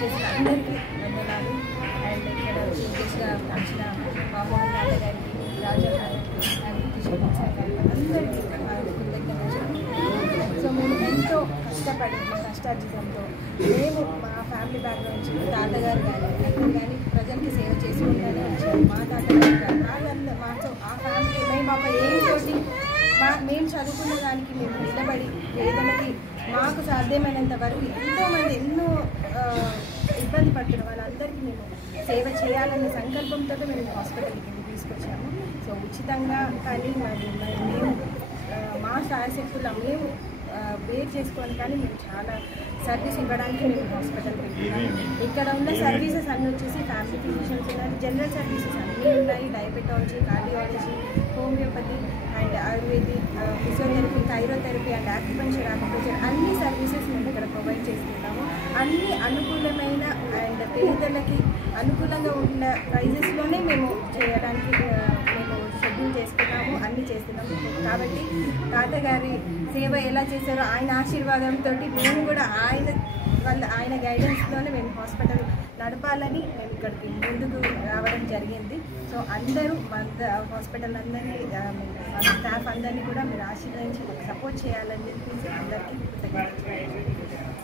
చేసిన అందరికీ ధన్యవాదాలు. అండ్ ఇక్కడ విశేషంగా వచ్చిన మోహన్ రాజ గారికి, రాజా గారికి అండ్ కిషోర్ సార్ గారికి అందరికీ కృతజ్ఞతలు. సో మేము ఎంతో కష్టపడి కష్టార్జితంతో మేము మా ఫ్యామిలీ బ్యాక్గ్రౌండ్ నుంచి తాతగారు కానీ అందరూ కానీ ప్రజలకి సేవ చేసుకుంటూనే వచ్చారు. మా తాతగారు కానీ వాళ్ళందరూ మాతో ఆ ఫ్యామిలీ మేము ఒక ఏంటోటి మేము చదువుకున్న దానికి మేము నిలబడి పేదలకి మాకు సాధ్యమైనంత వరకు ఎంతోమంది ఎన్నో ఇబ్బంది పడుతున్న వాళ్ళందరికీ మేము సేవ చేయాలనే సంకల్పంతో మేము హాస్పిటల్కి తీసుకొచ్చాము. సో ఉచితంగా కానీ మేము మా శాయశక్తుల మేము బేర్ చేసుకొని కానీ మేము చాలా సర్వీస్ ఇవ్వడానికి మేము హాస్పిటల్ పెట్టుకున్నాము. ఇక్కడ ఉన్న సర్వీసెస్ అన్నీ వచ్చేసి ఫ్యామిలీ ఫిజిషియన్స్ ఉన్నారు, జనరల్ సర్వీసెస్ అన్నీ ఉన్నాయి, diabetology, cardiology, homeopathy and ayurvedic, physiotherapy, thyrotherapy and acupuncture, అన్ని సర్వీసెస్ మేము ఇక్కడ ప్రొవైడ్ చేస్తున్నాము. అన్ని అనుకూలమైన అండ్ పేదలకి అనుకూలంగా ఉన్న ప్రైజెస్లోనే మేము చేయడానికి మేము షెడ్యూల్ చేసుకున్నాము, అన్నీ చేస్తున్నాము. కాబట్టి తాతగారి సేవ ఎలా చేశారో ఆయన ఆశీర్వాదంతో మేము కూడా ఆయన గైడెన్స్లోనే మేము హాస్పిటల్ నడపాలని మేము ఇక్కడికి ముందుకు రావడం జరిగింది. సో అందరూ మన హాస్పిటల్ అందరినీ మన స్టాఫ్ అందరినీ కూడా మీరు ఆశీర్వదించి మాకు సపోర్ట్ చేయాలని చెప్పేసి అందరికీ కృతజ్ఞతలు.